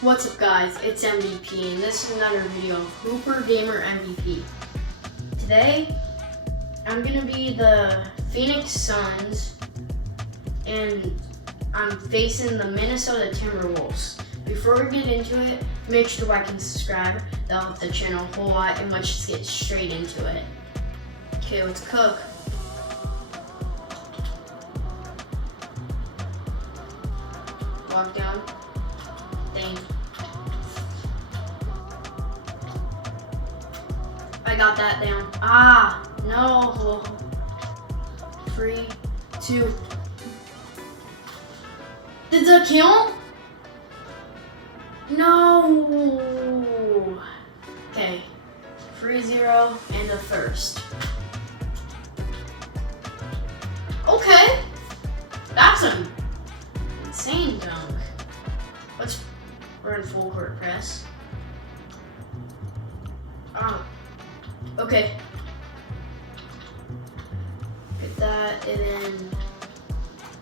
What's up guys, it's MVP and this is another video of Hooper Gamer MVP. Today, I'm going to be the Phoenix Suns and I'm facing the Minnesota Timberwolves. Before we get into it, make sure to like and subscribe. That'll help the channel a whole lot and let's just get straight into it. Okay, let's cook. Walk down. Thing. I got that down. Ah, no. 3, 2. Did that count? No. Okay. 3-0 and a first. Okay. That's an insane dunk. We're in full court press. Okay. Get that, and then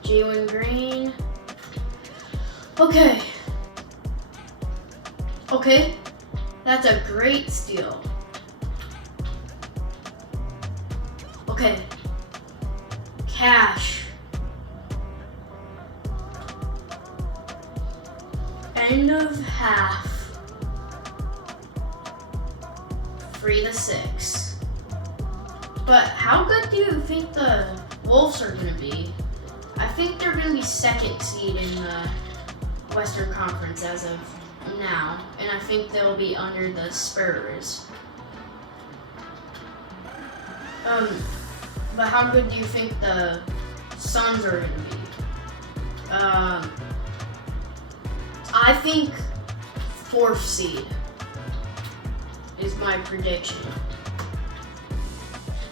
Jalen Green. Okay. Okay. That's a great steal. Okay. Cash. End of half. 3-6. But how good do you think the Wolves are going to be? I think they're going to be second seed in the Western Conference as of now. And I think they'll be under the Spurs. But how good do you think the Suns are going to be? I think 4th seed is my prediction.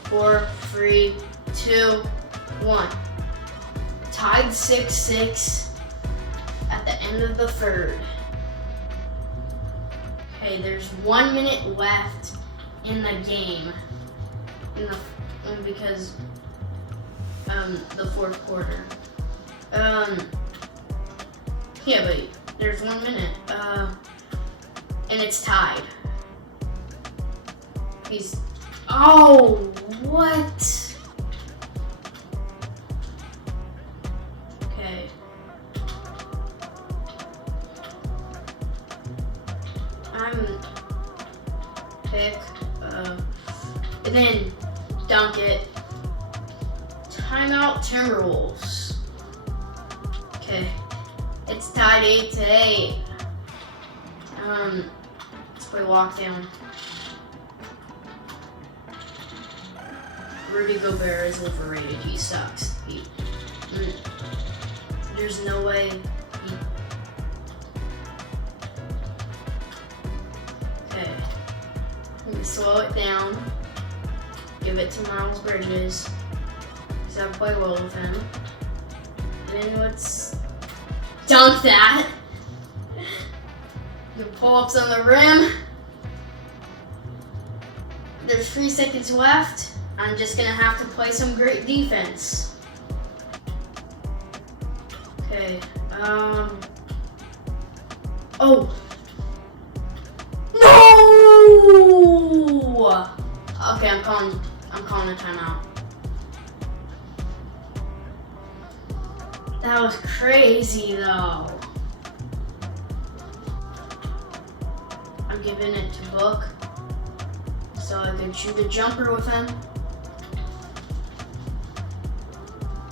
4, 3, 2, 1. Tied 6-6 at the end of the third. Okay, there's 1 minute left in the game. Because the fourth quarter. Yeah, but there's 1 minute. And it's tied. Oh, what? Okay. Pick, and then dunk it. Timeout Timberwolves. Okay. It's tied 8-8. Let's play walk down. Rudy Gobert is overrated. He sucks. There's no way. Okay. Let me slow it down. Give it to Miles Bridges. Because I play well with him. And then let's dunk that. The pull-ups on the rim. There's 3 seconds left. I'm just gonna have to play some great defense. Okay. Oh. No. Okay, I'm calling a timeout. That was crazy though. I'm giving it to Book so I can shoot a jumper with him.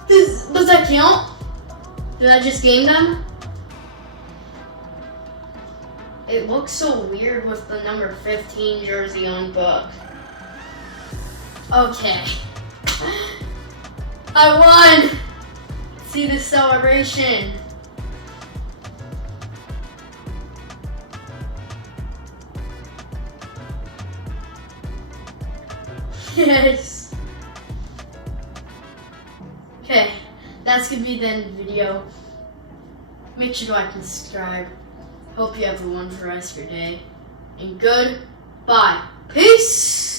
Does that count? Did I just game them? It looks so weird with the number 15 jersey on Book. Okay. I won! See the celebration. Yes. Okay, that's gonna be the end of the video. Make sure to like and subscribe. Hope you have a wonderful rest of your day. And goodbye. Peace!